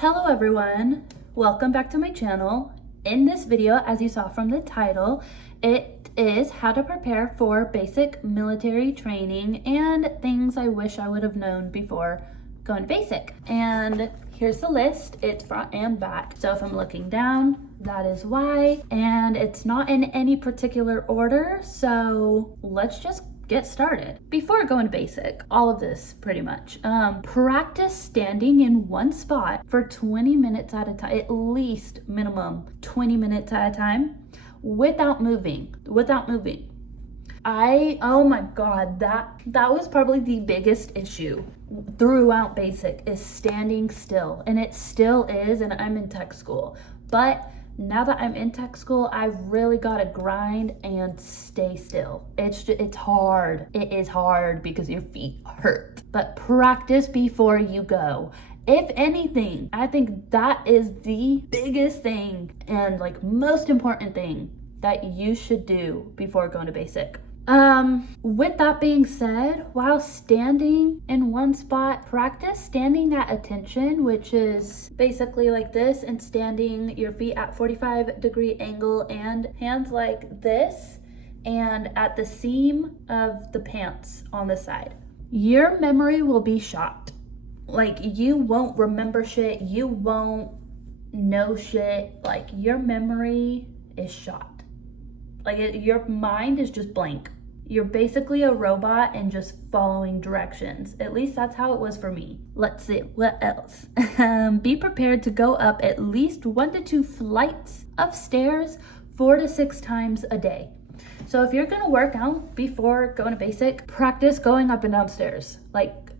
Hello everyone, welcome back to my channel. In this video, as you saw from the title, it is how to prepare for basic military training and things I wish I would have known before going to basic. And here's the list, it's front and back. So if I'm looking down, that is why, and it's not in any particular order, so let's just get started. Before going to basic, all of this pretty much, practice standing in one spot for 20 minutes at a time, at least minimum 20 minutes at a time, without moving. Oh my God, that was probably the biggest issue throughout basic, is standing still. And it still is, and I'm in tech school. But now that I'm in tech school, I've really got to grind and stay still. It's hard. It is hard because your feet hurt. But practice before you go. If anything, I think that is the biggest thing and most important thing that you should do before going to basic. With that being said, while standing in one spot, practice standing at attention, which is basically like this, and standing your feet at 45-degree angle and hands like this and at the seam of the pants on the side. Your memory will be shot. You won't remember shit. You won't know shit. Your memory is shot. Your mind is just blank. You're basically a robot and just following directions. At least that's how it was for me. Let's see, what else? Be prepared to go up at least 1 to 2 flights of stairs 4 to 6 times a day. So if you're gonna work out before going to basic, practice going up and down stairs.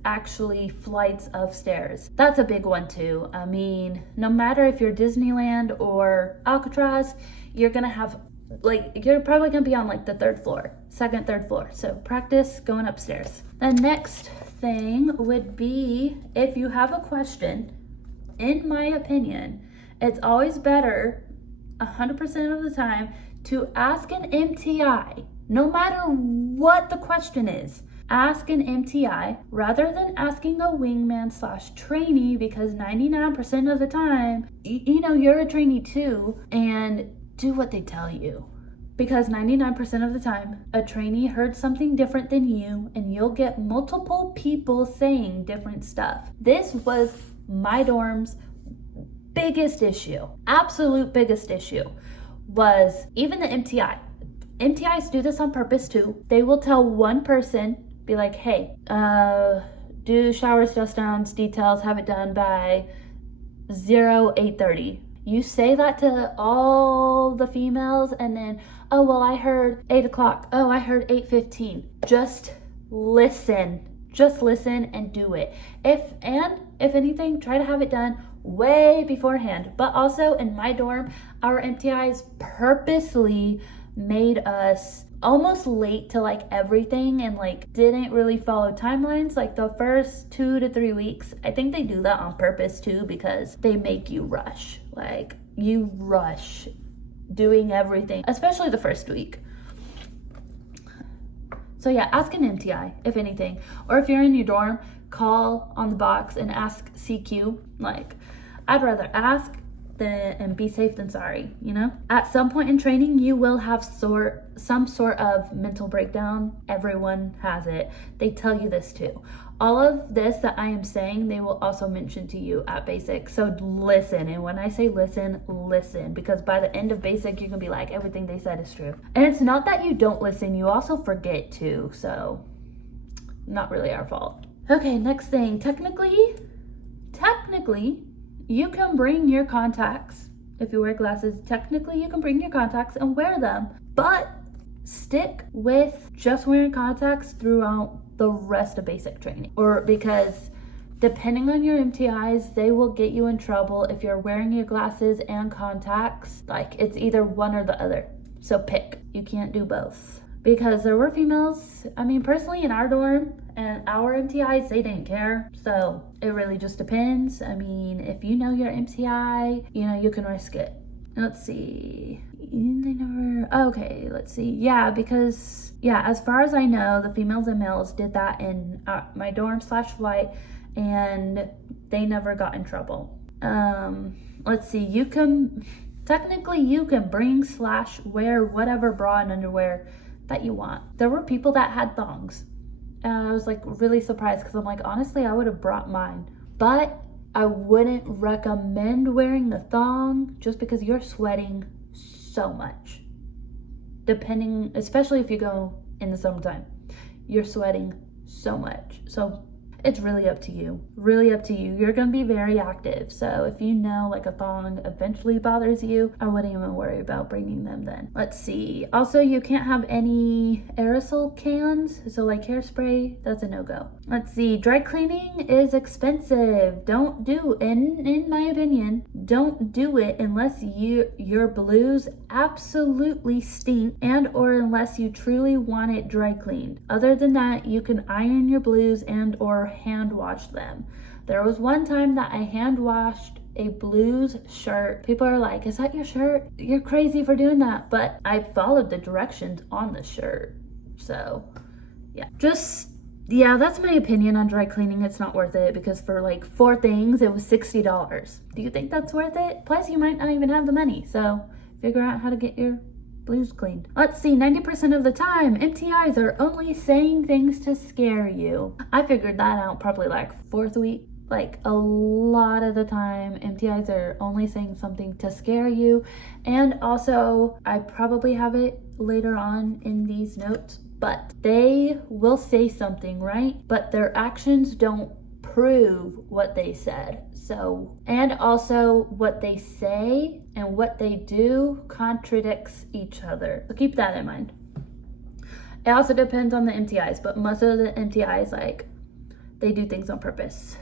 Actually flights of stairs. That's a big one too. I mean, no matter if you're Disneyland or Alcatraz, you're gonna have you're probably gonna be on the third floor, third floor. So practice going upstairs. The next thing would be, if you have a question, in my opinion, it's always better 100% of the time to ask an MTI, no matter what the question is. Ask an MTI rather than asking a wingman / trainee, because 99% of the time, you're a trainee too, and do what they tell you. Because 99% of the time, a trainee heard something different than you, and you'll get multiple people saying different stuff. This was my dorm's biggest issue, absolute biggest issue, was even the MTI. MTIs do this on purpose too. They will tell one person, be like, hey, do showers, dust downs, details, have it done by 08:30. You say that to all the females, and then, oh, well, I heard 8 o'clock. Oh, I heard 8:15. Just listen and do it. If anything, try to have it done way beforehand. But also in my dorm, our MTIs purposely made us almost late to everything, and didn't really follow timelines the first 2 to 3 weeks. I think they do that on purpose too, because they make you rush. You rush doing everything, especially the first week. So yeah, ask an MTI if anything, or if you're in your dorm, call on the box and ask CQ. I'd rather ask and be safe than sorry, At some point in training, you will have some sort of mental breakdown. Everyone has it. They tell you this too. All of this that I am saying, they will also mention to you at basic. So listen, and when I say listen, because by the end of basic, you're gonna be like, everything they said is true. And it's not that you don't listen, you also forget too, so not really our fault. Okay, next thing, technically, you can bring your contacts. If you wear glasses, technically you can bring your contacts and wear them, but stick with just wearing contacts throughout the rest of basic training. Because depending on your MTIs, they will get you in trouble if you're wearing your glasses and contacts. It's either one or the other. So pick. You can't do both. Because there were females, personally in our dorm and our MTIs, they didn't care. So it really just depends. If you know your MTI, you can risk it. Let's see. Let's see. Yeah, because, as far as I know, the females and males did that in my dorm / flight, and they never got in trouble. Let's see, you can bring/wear whatever bra and underwear that you want. There were people that had thongs. And I was like really surprised because I'm like, honestly, I would have brought mine. But I wouldn't recommend wearing a thong just because you're sweating so much. Especially if you go in the summertime, you're sweating so much. So it's really up to you. Really up to you. You're going to be very active. So if you know like a thong eventually bothers you, I wouldn't even worry about bringing them then. Let's see. Also, you can't have any aerosol cans. So like hairspray, that's a no-go. Let's see. Dry cleaning is expensive. Don't do, in my opinion, don't do it unless your blues absolutely stink and or unless you truly want it dry cleaned. Other than that, you can iron your blues and or hand wash them. There was one time that I hand washed a blues shirt. People are like, is that your shirt? You're crazy for doing that. But I followed the directions on the shirt. So yeah, that's my opinion on dry cleaning. It's not worth it because for like 4 things, it was $60. Do you think that's worth it? Plus, you might not even have the money. So figure out how to get your blues cleaned. Let's see, 90% of the time, MTIs are only saying things to scare you. I figured that out probably like 4th week. Like a lot of the time, MTIs are only saying something to scare you. And also, I probably have it later on in these notes, but they will say something, right? But their actions don't prove what they said. So, and also what they say and what they do contradicts each other. So keep that in mind. It also depends on the MTIs, but most of the MTIs, like, they do things on purpose.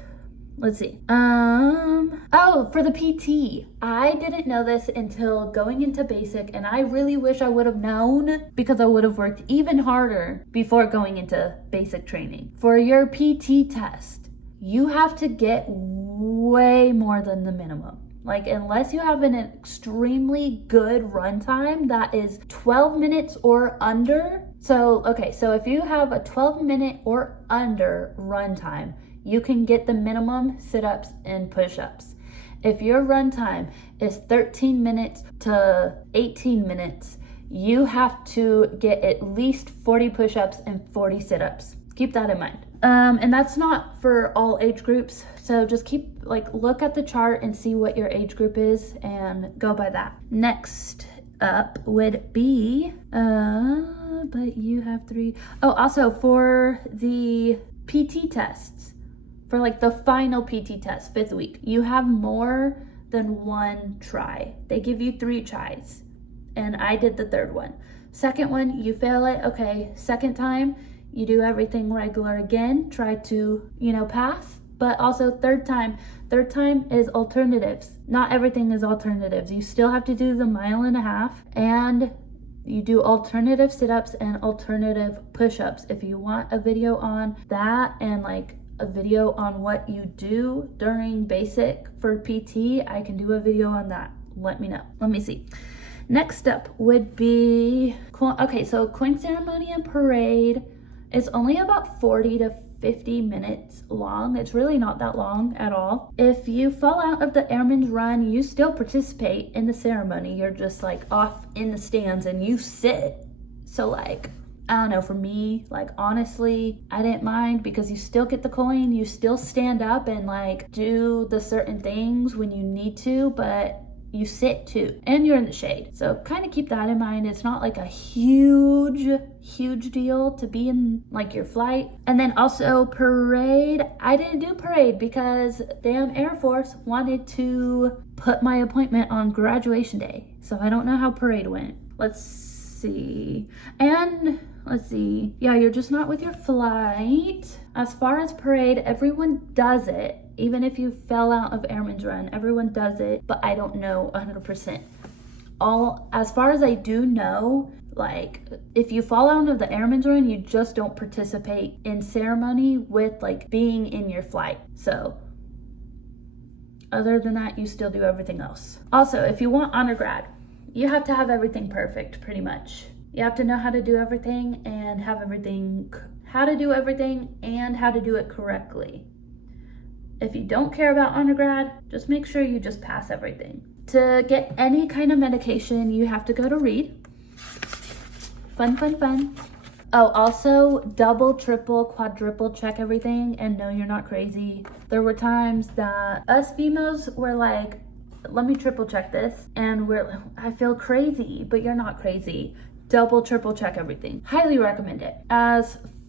Let's see. Oh, for the PT. I didn't know this until going into basic, and I really wish I would have known because I would have worked even harder before going into basic training. For your PT test, you have to get way more than the minimum. Like, unless you have an extremely good run time that is 12 minutes or under. So if you have a 12-minute or under run time, you can get the minimum sit-ups and push-ups. If your run time is 13 minutes to 18 minutes, you have to get at least 40 push-ups and 40 sit-ups. Keep that in mind. And that's not for all age groups. So just look at the chart and see what your age group is and go by that. Next up would be, but you have 3. Oh, also for the PT tests, for like the final PT test, 5th week, you have more than 1 try. They give you 3 tries. And I did the 3rd one. 2nd one, you fail it. Okay, 2nd time, you do everything regular again. Try to, pass. But also 3rd time is alternatives. Not everything is alternatives. You still have to do the 1.5 miles and you do alternative sit-ups and alternative push-ups. If you want a video on that and like a video on what you do during basic for PT, I can do a video on that. Let me know. Let me see. Next up would be, so coin ceremony and parade is only about 40 to 50 minutes long. It's really not that long at all. If you fall out of the airman's run, you still participate in the ceremony. You're just like off in the stands and you sit. So like, I don't know, for me, like honestly, I didn't mind because you still get the coin, you still stand up and like do the certain things when you need to, but you sit too, and you're in the shade. So kind of keep that in mind. It's not like a huge deal to be in like your flight. And then also parade, I didn't do parade because damn Air Force wanted to put my appointment on graduation day. So I don't know how parade went. Let's see. Yeah, you're just not with your flight. As far as parade, everyone does it. Even if you fell out of Airman's Run, everyone does it, but I don't know 100%. As far as I do know, like if you fall out of the Airman's Run, you just don't participate in ceremony with like being in your flight. So other than that, you still do everything else. Also, if you want honor grad, you have to have everything perfect pretty much. You have to know how to do everything and how to do everything and how to do it correctly. If you don't care about undergrad, just make sure you just pass everything. To get any kind of medication, you have to go to read. Fun. Oh, also double, triple, quadruple check everything and no, you're not crazy. There were times that us females were like, let me triple check this. And I feel crazy, but you're not crazy. Double, triple check everything. Highly recommend it.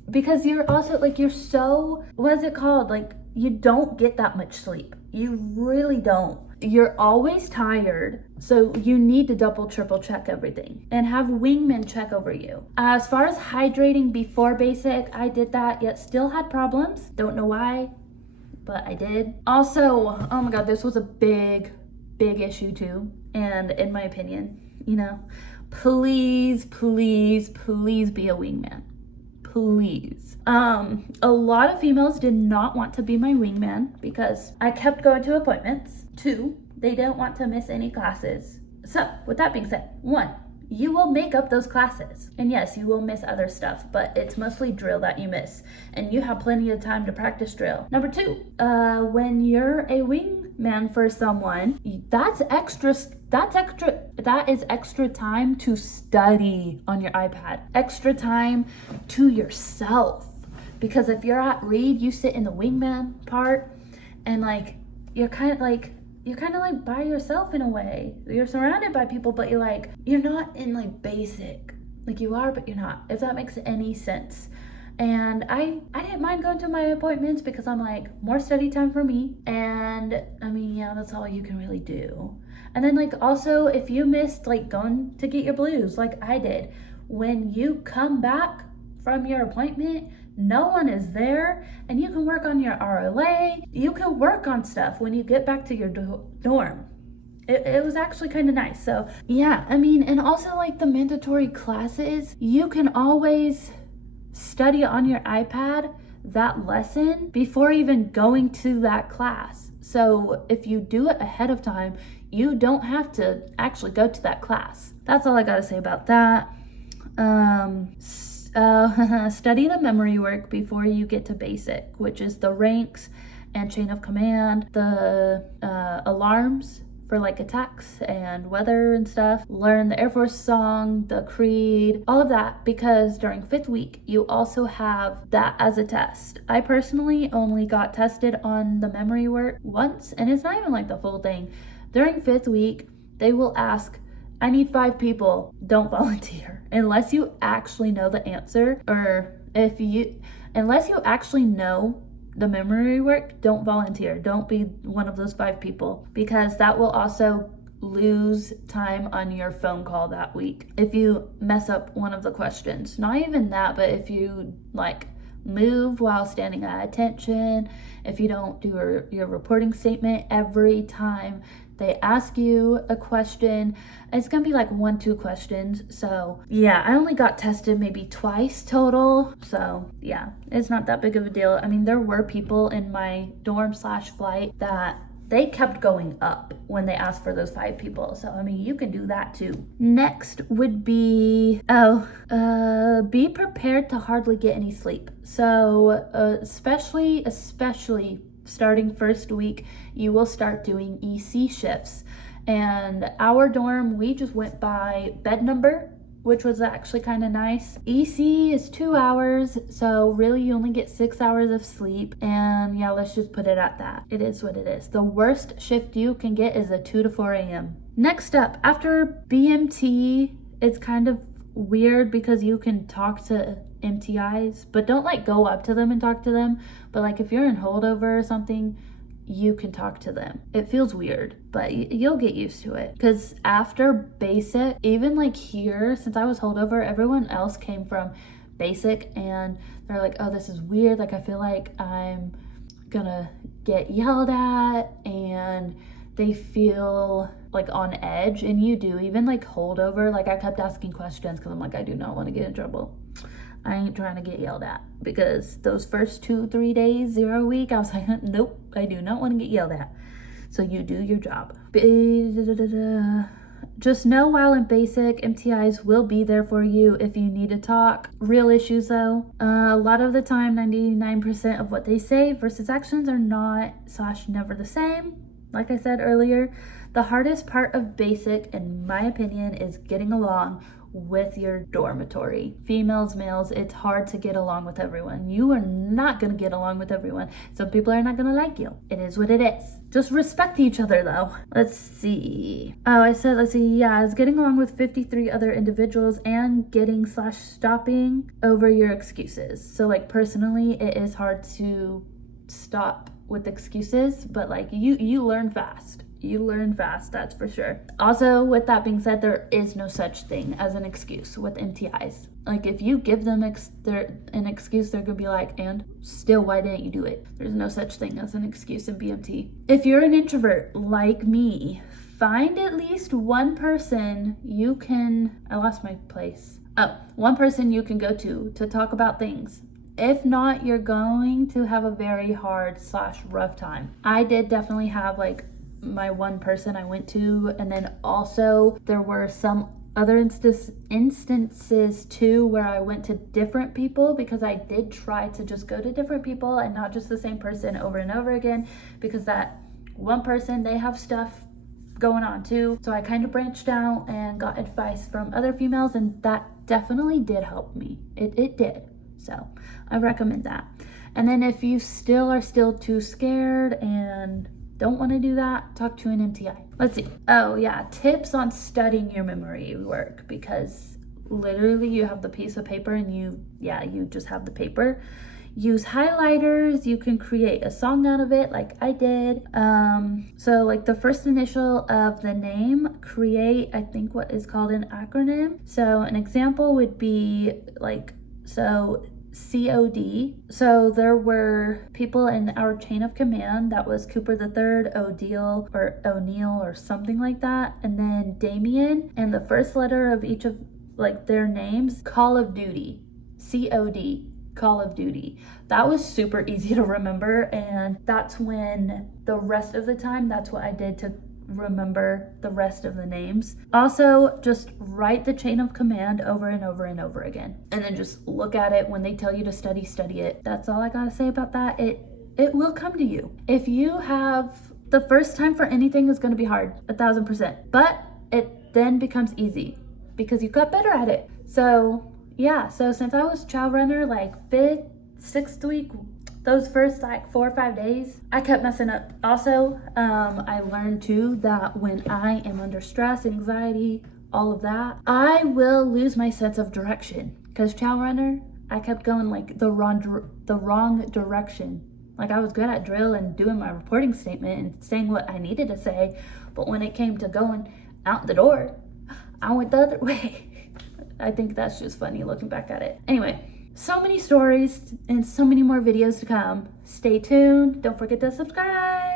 Because you're also like, you're so, what is it called? Like, you don't get that much sleep. You really don't. You're always tired, so you need to double, triple check everything and have Wingman check over you. As far as hydrating before basic, I did that, yet still had problems. Don't know why, but I did. Also, oh my God, this was a big issue too. And in my opinion, please be a wingman. Please. A lot of females did not want to be my wingman because I kept going to appointments. 2, they didn't want to miss any classes. So, with that being said, 1, you will make up those classes. And yes, you will miss other stuff, but it's mostly drill that you miss. And you have plenty of time to practice drill. Number 2, when you're a wingman for someone, that is extra time to study on your iPad. Extra time to yourself. Because if you're at read, you sit in the wingman part and like, you're kind of like by yourself in a way. You're surrounded by people, but you're not in like basic. Like you are, but you're not, if that makes any sense. And I didn't mind going to my appointments because I'm like, more study time for me. And I mean, yeah, that's all you can really do. And then like also if you missed like going to get your blues like I did, when you come back from your appointment, no one is there and you can work on your RLA. You can work on stuff when you get back to your dorm. It was actually kind of nice. So yeah, I mean, and also like the mandatory classes, you can always study on your iPad that lesson before even going to that class. So if you do it ahead of time, you don't have to actually go to that class. That's all I gotta say about that. Study the memory work before you get to basic, which is the ranks and chain of command, the alarms for like attacks and weather and stuff. Learn the Air Force song, the creed, all of that, because during 5th week, you also have that as a test. I personally only got tested on the memory work once, and it's not even like the full thing. During 5th week, they will ask, I need 5 people, don't volunteer. Unless you actually know the answer, or unless you actually know the memory work, don't volunteer. Don't be one of those 5 people, because that will also lose time on your phone call that week. If you mess up one of the questions, not even that, but if you like move while standing at attention, if you don't do your reporting statement every time they ask you a question, it's gonna be like 1-2 questions. So yeah, I only got tested maybe twice total. So yeah, it's not that big of a deal. I mean, there were people in my dorm/flight that they kept going up when they asked for those 5 people. So I mean, you can do that too. Next would be, be prepared to hardly get any sleep. So especially starting 1st week, you will start doing EC shifts. And our dorm, we just went by bed number, which was actually kind of nice. EC is 2 hours, so really you only get 6 hours of sleep. And yeah, let's just put it at that. It is what it is. The worst shift you can get is a 2 to 4 a.m. Next up, after BMT, it's kind of weird because you can talk to MTIs, but don't like go up to them and talk to them. But like if you're in holdover or something, you can talk to them. It feels weird, but you'll get used to it. Because after basic, even like here, since I was holdover, everyone else came from basic and they're like, oh, this is weird. Like I feel like I'm gonna get yelled at, and they feel like on edge. And you do, even like holdover, like I kept asking questions because I'm like, I do not want to get in trouble. I ain't trying to get yelled at, because those first 2-3 days, 0 week, I was like, nope, I do not want to get yelled at. So you do your job. Just know while in basic, MTIs will be there for you if you need to talk. Real issues though, a lot of the time, 99% of what they say versus actions are not / never the same. Like I said earlier, the hardest part of basic, in my opinion, is getting along with your dormitory. Females, males, it's hard to get along with everyone. You are not going to get along with everyone. Some people are not going to like you. It is what it is. Just respect each other though. Let's see. Yeah, I was getting along with 53 other individuals and getting / stopping over your excuses. So like personally, it is hard to stop with excuses, but like you learn fast. You learn fast, that's for sure. Also, with that being said, there is no such thing as an excuse with MTIs. Like if you give them an excuse, they're gonna be like, and still, why didn't you do it? There's no such thing as an excuse in BMT. If you're an introvert like me, find at least one person you can, one person you can go to talk about things. If not, you're going to have a very hard / rough time. I did definitely have like my one person I went to, and then also there were some other instances too where I went to different people, because I did try to just go to different people and not just the same person over and over again, because that one person, they have stuff going on too. So I kind of branched out and got advice from other females, and that definitely did help me. It did. So I recommend that. And then if you are still too scared and don't want to do that, talk to an MTI. Let's see. Oh yeah, tips on studying your memory work, because literally you have the piece of paper and you just have the paper. Use highlighters. You can create a song out of it like I did. So like the first initial of the name, create, I think, what is called an acronym. So an example would be like, COD. So there were people in our chain of command. That was Cooper the Third, O'Neal or something like that. And then Damien, and the first letter of each of like their names, Call of Duty. COD. Call of Duty. That was super easy to remember, and that's when the rest of the time, that's what I did to remember the rest of the names. Also, just write the chain of command over and over and over again, and then just look at it. When they tell you to study it. That's all I gotta say about that. It will come to you. If you have, the first time for anything is going to be hard, 1000%, but it then becomes easy because you got better at it. So yeah, so since I was child runner like 5th, 6th week, those first like 4 or 5 days, I kept messing up. Also, I learned too that when I am under stress, anxiety, all of that, I will lose my sense of direction. Because child runner, I kept going like the wrong direction. Like I was good at drill and doing my reporting statement and saying what I needed to say, but when it came to going out the door, I went the other way. I think that's just funny looking back at it. Anyway, so many stories and so many more videos to come. Stay tuned. Don't forget to subscribe.